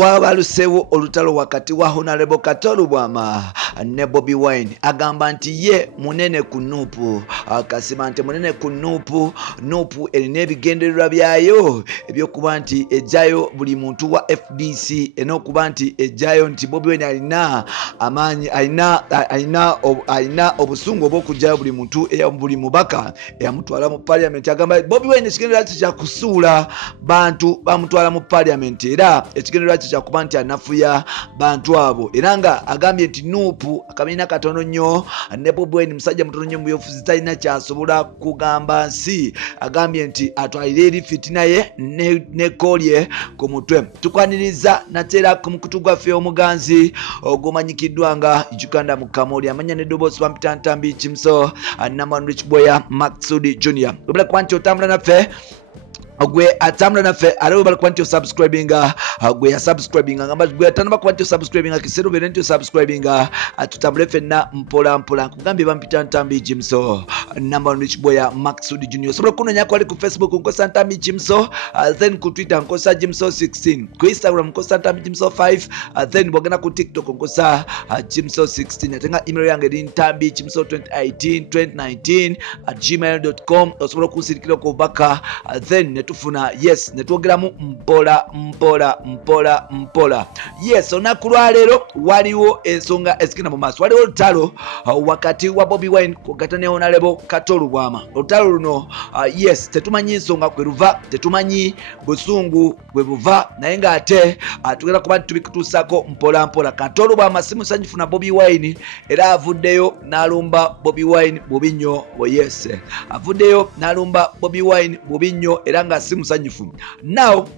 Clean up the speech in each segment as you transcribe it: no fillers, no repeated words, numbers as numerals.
wabaluseewo olutalo wakati wa Honorable Katolu Bwama ne Bobi Wine. Agamba nti ye munene ku Nuupu, akasiba nti munene ku Nuupu. Nuupu erina ebigendererwa byayo ebyokuba nti ejjayo buli muntu wa FDC, enokuba nti ejjayo nti Bobi Wine alina amaanyi, alina obusungu obw'okujjayo buli muntu, buli mubaka eyamutwala mu Parliament. Agamba Bobi Wine ekigendererwa kye kya kusuula bantu bamutwala mu Parliament, era ekigendererwa kye kya kuba nti anafuya bantu abo, era nga agambye nti Nuupu akabiina katono nnyo ne Bobi Wine musajja mutono nnyo mu byobufuzi, talina kyasobola kugamba nsi. Agambye nti atwalire eri fitina ye ne kolye ku mutwe. Tukwaniriza nateera ku mukutu gwaffe omuganzi ogumanyikiddwa nga Uganda mu Kamoli, amanya n'eddoboozi Pampita Ntambi Kimso, Naman Rich Boya Maksudi Junior. Obula kuba nti otambula naffe gwe atambula naffe aliwo bali kuba nti osubscribinga, gwe yasubscribinga ngamba gwe atanaba kuba nti osubscribinga kiseera obeere nti osubscribinga, tutambule ffenna mpola mpola. Nkugambye Pampita Ntambi Kimso, Naman Rich Boya Maksudi Junior. Osobola okunonya kwali ku Facebook nkosa Ntambi Kimso, then ku Twitter nkosa Kimso 16, ku Instagram nkosa Ntambi Kimso 5, then bwogenda ku TikTok nkosa Kimso 16. Ate nga email yange eri Ntambi Kimso 2019@gmail.com. osobola okusirikira ku bubaka, then netufuna yes netwogeramu mpola mpola mpola mpola. Yes, olunaku lwaleero waliwo ensonga ezigenda mu maaso. Waliwo olutalo wakati wa Bobi Wine kwogata ne Honorable Katolu Bwama. Olutalo luno yes tetumanyi nsonga kwe luva, tetumanyi busungu bwe buva, naye ng'ate tugenda kuba tubikutuusako mpola mpola. Katolu Bwama si musanyufu na Bobi Wine, era avuddeyo n'alumba Bobi Wine bubi nnyo. Yes, avuddeyo n'alumba Bobi Wine bubi nnyo era nga si musanyufu. Now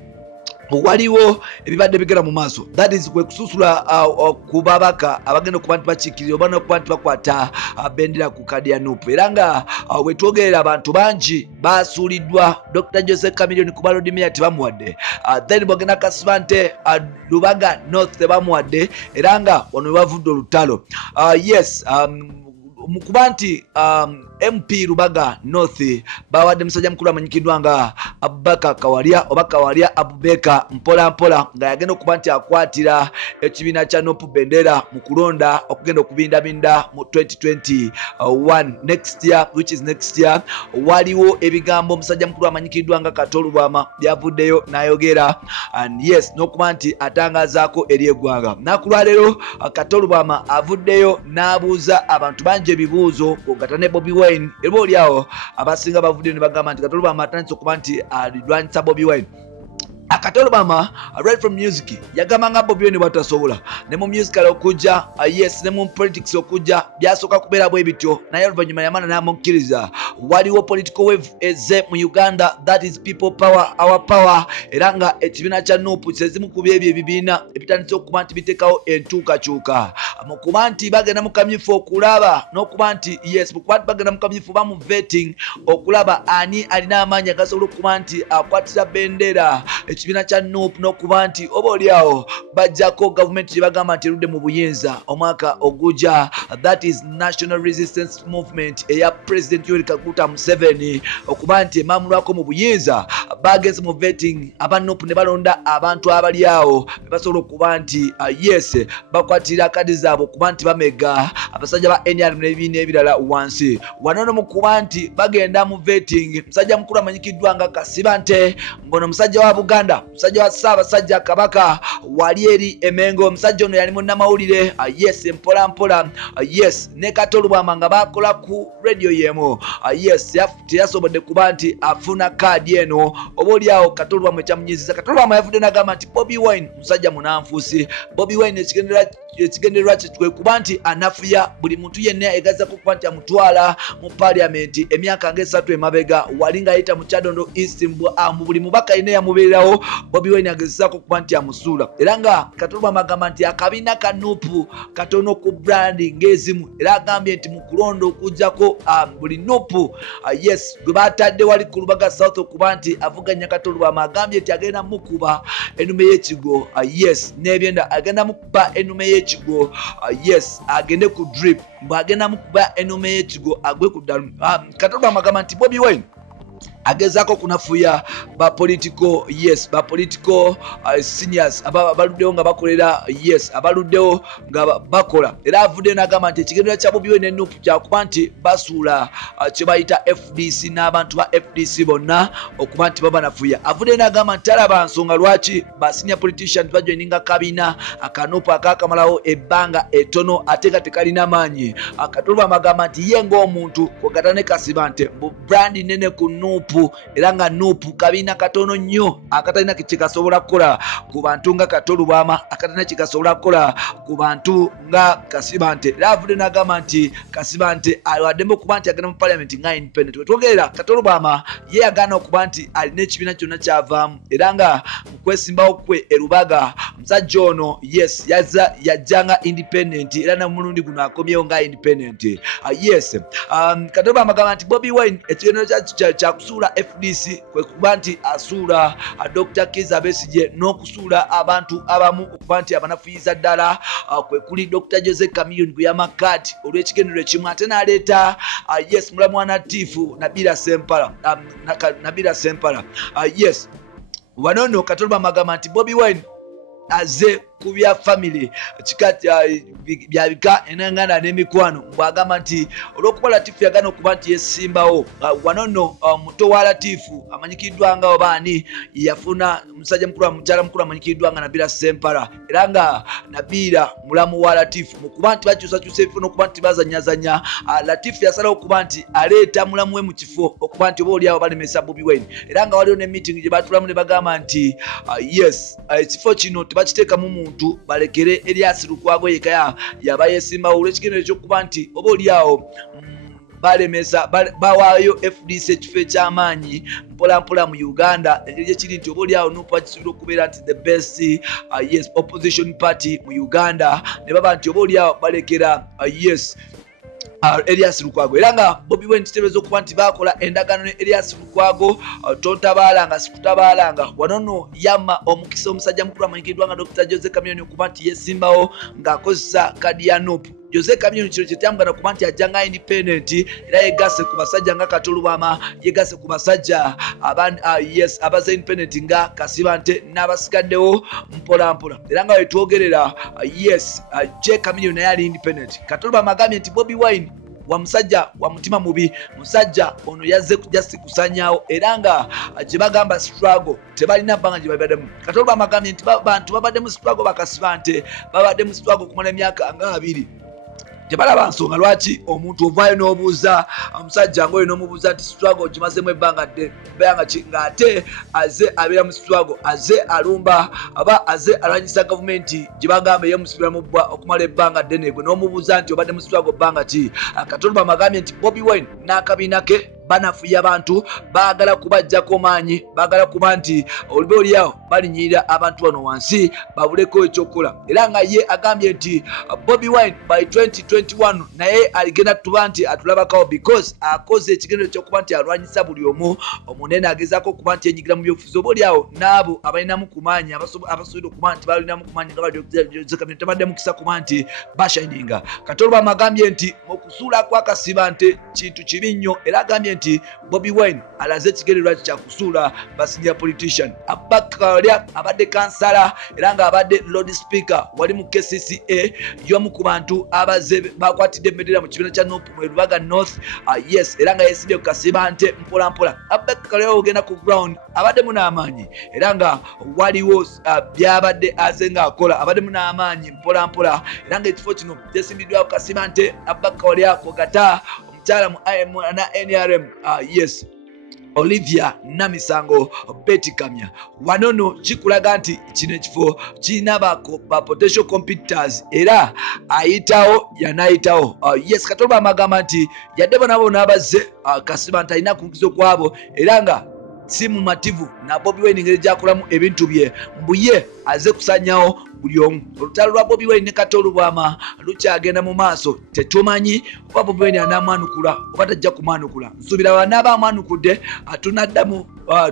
waliwo ebibadde bigera mu maaso, that is kwe kususula ku babaka abagenda okuba nti bakiikirira oba n'okuba nti bakwata bendera ku kadi ya Nuupu, era nga wetwogerera abantu bangi basuuliddwa. Dr. Joseph Chameleone ku Balodimia tebamuwadde, then bwagenda kasiba nte Lubaga North tebamuwadde, era nga wano webavudde olutalo. Yes, mukuba nti MP Lubaga North bawadde musajja mukulu amanyikiddwa nga Abubakar Kawalya oba Kawalya Abubeka mpola mpola, nga yagenda okuba nti akwatira ekibiina kya Nuupu bendera mu kulonda okugenda okubindabinda mu 2021 next year, which is next year. Waliwo ebigambo omusajja mukulu amanyikiddwa nga Katolu Bwama byavuddeyo n'ayogera, and yes n'okuba nti atangazaako eri eggwanga. Naku lwaleero Katolu Bwama avuddeyo n'abuuza abantu bangi ebibuuzo kwogata ne Bobi Wine. Eba oliawo abasinga bavuddeyo ne bagamba nti Katolu Bwama atandise okuba nti alirwanyisa Bobi Wine. Katolu Bwama right from music yagamba nga Bobi Wine bwatasobola ne mu musical okujja, yes, ne mu politics okujja byasooka kubeera bwe bityo, naye oluvannyuma yamala n'amukkiriza. Waliwo political wave eze mu Uganda, that is people power, our power, era nga ekibiina kya Nuupu kyezimu ku byebyo ebibiina ebitandise okuba nti biteekawo enkyukakyuka mu kuba nti bagenda mu kamyufu okulaba n'okuba nti yes mu kuba nti bagenda mu kamyufu bamu vetting okulaba ani alina amaanyi agasobola okuba nti akwatira bendera ekibiina kya Nuupu, n'okuba nti oba oliawo bajjako gavumenti gye bagamba nti erudde mu buyinza omwaka ogujja, that is National Resistance Movement eya President Yoweri Kaguta Museveni, okuba nti emamulwako mu buyinza bagenze mu vetting aba Nuupu ne balonda abantu abali awo basobola okuba nti yes bakwatira kadi zaabwe okuba nti bamega abasajja ba NRM n'ebibiina ebirala wansi. Wano no mu kuba nti bagenda mu vetting, musajja mukulu amanyikiddwa nga Kasiba Nte, ngono musajja wa Buganda, musajja wa Ssaabasajja Kabaka wali eri Emengo. Omusajja ono yali munnamawulire, yes mpola mpola, yes ne Katolu Bwama nga bakola ku radio yemu, yes teyasobodde kuba nti afuna kaadi eno. Oba oliawo Katolu Bwama ekyamunyiziza, Katolu Bwama yavudde n'agamba nti Bobi Wine musajja munanfuusi. Bobi Wine ekigendererwa kye kwe kuba nti anafuya buli muntu yenna egazzako kuba nti amutwala mu Parliament emyaka ng'esatu emabega, wali ng'ayita mu Kyadondo East mu buli mubaka yenna yamubeererawo Bobi Wine agezezaako kuba nti amusuula, era nga Katolu Bwama agamba nti akabiina ka Nuupu katono ku brandi ng'ezimu, era agambye nti mu kulonda okujjako buli Nuupu yes gwe batadde wali ku Lubaga South okuba nti avuganya Katolu Bwama, agambye nti agenda mukuba ennume y'ekigo, yes n'ebyenda agenda mukuba ennume y'ekigo, yes agende ku drip, bw'agenda mukuba ennume y'ekigo agwe ku ddalu. Katolu Bwama agamba nti Bobi Wine agezako kunafuya ba political seniors abaluddewo nga bakolera abaluddewo nga bakola era avudde n'agamba nti ekigendera kya Bobi Wine ne Nuupu kyakuba nti basuula kye bayita FDC n'abantu ba FDC bonna okuba nti babanafuya. Avudde n'agamba nti talaba nsonga lwaki ba senior politicians bajoininga kabina akanuupu akakamalawo ebbanga etono ate nga tekalina maanyi. Katuluba amagamba nti ye ng'omuntu kogatane kasiba nti brandi nene ku Nuupu era nga Nuupu kabina katono nnyo akatalina kikasobola kukola ku bantu nga Katolubwama akatalina kikasobola kukola ku bantu nga Kasibante. Era avudde n'agamba nti Kasibante awaddemu okuba nti agenda mu parliament nga independent. Wetwogerera Katolubwama ye yagaana okuba nti alina ekibiina kyonna kyavaamu era nga mu kwesimbawo kwe erubaga omusajja ono yajjanga independent era na mulundi guno akomyewo nga independent. Katolubwama agamba nti Bobi Wine ekigendero kyakusuula FDC kwe kuba nti asuula Dr. Kizza Besigye n'okusuula abantu abamu okuba nti abanafuyiza ddala kwe kuli Dr. Jose Chameleone Guyama-Kat olw'ekigendero ekimu ate n'aleeta mulamu wa Natiifu Nabila Sempala. Wano nno Katolubwama agamba nti Bobi Wine aze ku bya family bya bika enangana n'emikwano mbwagamba nti olw'okuba Latifu yagana okuba nti yesimbawo wano nno muto wa Latifu amanyikiddwa nga obaani yafuna musajja mukulu mukyala mukulu amanyikiddwa nga Nabila Sempala era nga Nabila mulamu wa Latifu mu kuba nti bakyusakyusa ebifo n'okuba nti bazanyazanya Latifu yasalawo okuba nti aleeta mulamu we mu kifo okuba nti oba oliawo balemesa Bobi Wine era nga waliwo ne meeting gye batulamu ne bagamba nti ekifo kino tebakiteekamu muntu balekere Elias Lukwago yekaya yaba yesimbawo olw'ekigendero ekyokuba nti oba oliawo balemesa bawaayo FDC ekifo eky'amaanyi mpolampola mu Uganda engeri gyekiri nti oba oliawo Nuupu akisuubira okubeera nti the best opposition party mu Uganda ne baba nti oba oliawo balekera Elias Lukwago era nga Bobi Wine kiteebereza okuba nti bakola endagaano ne Elias Lukwago tontabaalanga sikutabaalanga wano nno yamma omukisa omusajja mukulu amanyikiddwa nga Dr. Jose Chameleone okuba nti yesimbawo ng'akozesa kadi ya Nuupu. Jose Chameleone kino kyetambugana kuba nti ajjanga independent era yegasse ku basajja nga Katolubwama yegasse ku basajja abaza independent nga Kasibante n'abasigaddewo mpolampola era nga wetwogerera Jose Chameleone naye ali independent. Katolubwama agambye nti Bobi Wine wa musajja wa mutima mubi musajja ono yazze just kusanyawo era nga gye bagamba struggle tebalina bbanga gye babaddemu. Katolubwama agambye nti bantu babadde mu struggle Bakasibante babadde mu struggle okumala emyaka nga 2 tebalaba nsonga lwaki omuntu ovaayo n'obuuza omusajja ng'oyo n'omubuuza nti struggle gimazemu ebbanga ng'ate aze abeera mu struggle aze alumba aba aze alwanyisa gavumenti gye bagamba yemusibira mu bbwa okumala ebbanga ddene gwe n'omubuuza nti obadde mu struggle bbanga ki. Katolubwama agambye nti Bobi Wine n'akabiina ke banafuya abantu baagala kubajjako maanyi baagala kuba nti oliba oliawo balinyirira abantu bano wansi babuleko ekyokukola era nga ye agambye nti Bobi Wine by 2021 naye aligenda tuba nti atulabakawo because akoze ekigendero ekyokuba nti alwanyisa buli omu omunene agezaako okuba nti yenyigira mu byobufuzi oba oliawo n'abo abalinamu ku maanyi abasobola okuba nti balinamu ku maanyi nga tabadde mukisa kuba nti bashininga. Katolubwama agambye nti okusuula kwa Kasibante kintu kibi nnyo era agambye nti Bobi Wine alaze ekigendererwa kya kusuula ba senior politician. Abakkalya abadde kansala era nga abadde Lord Speaker wali mu KCCA y'omu ku bantu abaze bakwatidde emmendera mu kibiina kya Nuupu mu Lubaga North era nga yesibye ku Kasibante mpolampola. Abakkalya ogenda ku ground abaddemu n'amaanyi era nga waliwo byabadde aze ng'akola abaddemu n'amaanyi mpolampola era nga ekifo kino kyesimbiddwa ku Kasibante Abakkalya kogata omukyala mu NRM Olivia Namisango Betty Kamya. Wano nno kikulaga nti kino ekifo kirina ba potential competitors era ayitawo yanayitawo. Katolubwama agamba nti yadde bonabo n'abazze Kasibante alina kunkizo kwabo era nga si mumativu na Bobi Wine ngeri gyakolamu ebintu bye mbuye aze kusanyawo buli omu. Olutalo lwa Bobi Wine ne Katolubwama lukyagenda mu maaso tetumanyi oba Bobi Wine anamwanukula oba tajja kumwanukula. Nsuubira wanaaba amwanukudde tunaddamu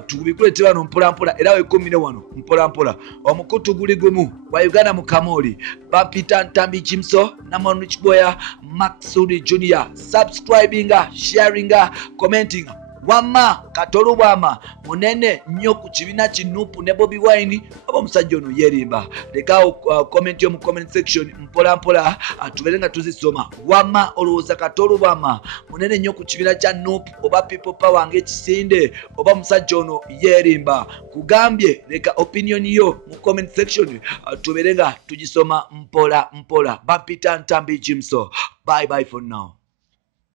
tubikuletera wano mpolampola era wekumire wano mpolampola. Omukutu guli gumu wa Uganda mu Kamoli Bapita Ntambi Kimso Namonu Kiboya Maxudi Junior subscribing sharing commenting wama Katolo Bwama munene nnyo ku kibiina ki Nuupu ne Bobi Wine oba omusajja ono yeerimba? Lekawo comment yo mu comment section mpola mpola tubere nga tuzisoma. Wama olowooza Katolo Bwama munene nnyo ku kibiina kya Nuupu oba People Power ng'ekisinde oba omusajja ono yeerimba? Kugambye leka opinion yo mu comment section tubere nga tugisoma mpola mpola. Bapita Ntambi Jimso. Bye bye for now.